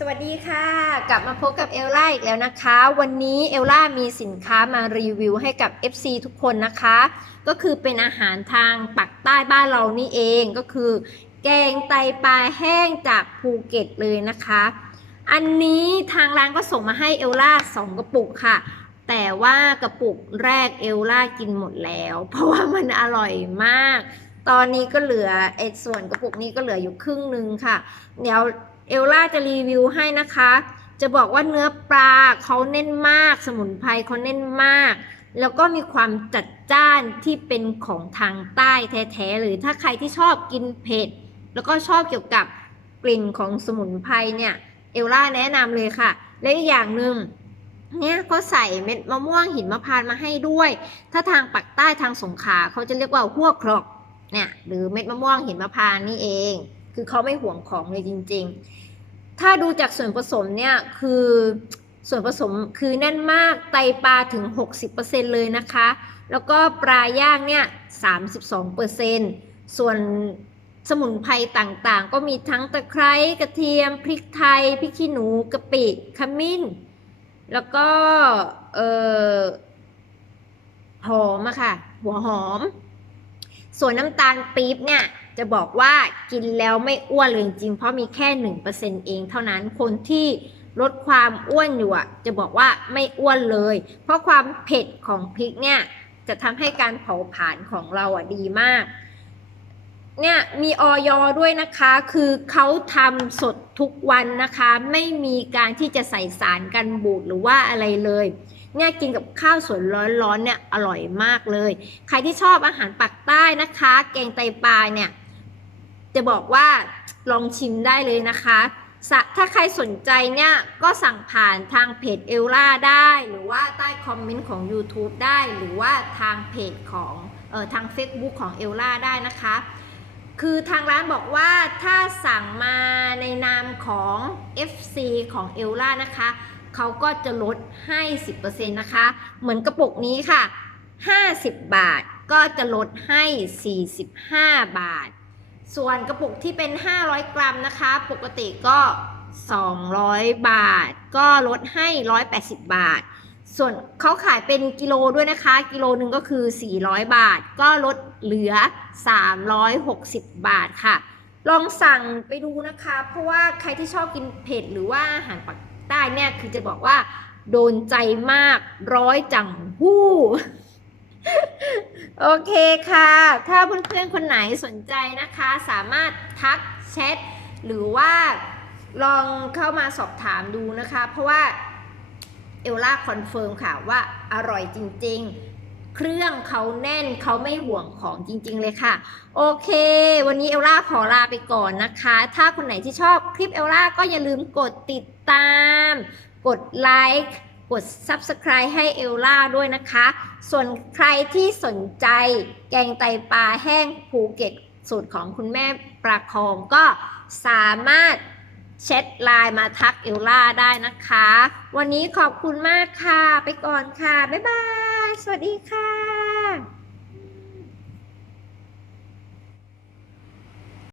สวัสดีค่ะ กลับมาพบกับเอลล่าอีกแล้วนะคะ วันนี้เอลล่ามีสินค้ามารีวิวให้กับ FC ทุกคนนะคะ ก็คือเป็นอาหารทางปักใต้บ้านเรานี่เองก็คือ แกงไตปลาแห้งจากภูเก็ตเลยนะคะ อันนี้ทางร้านก็ส่งมาให้เอลล่าสองกระปุกค่ะ แต่ว่ากระปุกแรกเอลล่ากินหมดแล้ว เพราะว่ามันอร่อยมาก ตอนนี้ก็เหลือไอ้ส่วนกระปุกนี้ก็เหลืออยู่ครึ่งหนึ่งค่ะเดี๋ยว เอลล่าจะรีวิวให้นะคะ จะบอกว่าเนื้อปลาเขาเน้นมาก สมุนไพรเขาเน้นมาก แล้วก็มีความจัดจ้านที่เป็นของทางใต้แท้ๆเลยถ้าใครที่ชอบกินเผ็ด แล้วก็ชอบเกี่ยวกับกลิ่นของสมุนไพรเนี่ยเอลล่าแนะนำเลยค่ะ และอีกอย่างหนึ่งเนี่ยเขาใส่เม็ดมะม่วงหินมะพร้าวมาให้ด้วย ถ้าทางปักใต้ทางสงขลาเขาจะเรียกว่าหัวครอกเนี่ยหรือเม็ดมะม่วงหินมะพร้าวนี่เอง คือเขาไม่ห่วงของเลยจริง ๆ ถ้าดูจากส่วนผสมเนี่ยคือส่วนผสมคือแน่นมากไตปลาถึง 60%เลยนะคะ แล้วก็ปลาย่างเนี่ย 32%ส่วนสมุนไพรต่างๆ ก็มีทั้งตะไคร้กระเทียม พริกไทย พริกขี้หนูกะปิขมิ้น แล้วก็เออหอมอะค่ะ หัวหอม ส่วนน้ำตาลปี๊บเนี่ย จะบอกว่ากินแล้วไม่อ้วนเลยจริงเพราะมีแค่หนึ่งเปอร์เซ็นเองเท่านั้นคนที่ลดความอ้วนอยู่อะจะบอกว่าไม่อ้วนเลย เพราะความเผ็ดของพริกเนี่ยจะทำให้การเผาผลาญของเราอะดีมากเนี่ยมีออยด้วยนะคะคือเขาทำสดทุกวันนะคะ ไม่มีการที่จะใส่สารกันบูดหรือว่าอะไรเลยเนี่ยกินกับข้าวสวยร้อนๆเนี่ยอร่อยมากเลย ใครที่ชอบอาหารปักใต้นะคะ แกงไตปลาเนี่ย จะบอกว่าลองชิมได้เลยนะคะ ถ้าใครสนใจเนี่ยก็สั่งผ่านทางเพจเอลล่าได้ หรือว่าใต้คอมเมนต์ของ YouTube ได้ หรือว่าทางเพจของเออทาง Facebook ของเอลล่าได้นะคะ คือทางร้านบอกว่าถ้าสั่งมาในนามของ FC ของเอลล่านะคะเขาก็จะลดให้ 10%นะคะ เหมือนกระปุกนี้ค่ะ 50 บาทก็จะลดให้ 45 บาท ส่วนกระปุกที่เป็น 500 กรัมนะคะ ปกติก็ 200 บาท ก็ลดให้ 180 บาท ส่วนเขาขายเป็นกิโลด้วยนะคะ กิโลหนึ่งก็คือ 400 บาท ก็ลดเหลือ 360 บาทค่ะ ลองสั่งไปดูนะคะ เพราะว่าใครที่ชอบกินเผ็ดหรือว่าอาหารปักใต้เนี่ย คือจะบอกว่า โดนใจมากร้อยจังหู้ โอเคค่ะ ถ้าเพื่อนๆคนไหนสนใจนะคะ สามารถทักแชทหรือว่าลองเข้ามาสอบถามดูนะคะ เพราะว่าเอลล่าคอนเฟิร์มค่ะว่าอร่อยจริงๆ เครื่องเขาแน่นเขาไม่ห่วงของจริงๆเลยค่ะ โอเค วันนี้เอลล่าขอลาไปก่อนนะคะ ถ้าคนไหนที่ชอบคลิปเอลล่าก็อย่าลืมกดติดตาม กดไลค์ กด Subscribe ให้เอลล่าด้วยนะคะ ส่วนใครที่สนใจแกงไตปลาแห้งภูเก็ตสูตรของคุณแม่ประคองก็สามารถแชทไลน์มาทักเอลล่าได้นะคะ วันนี้ขอบคุณมากค่ะ ไปก่อนค่ะ บ๊ายบาย สวัสดีค่ะ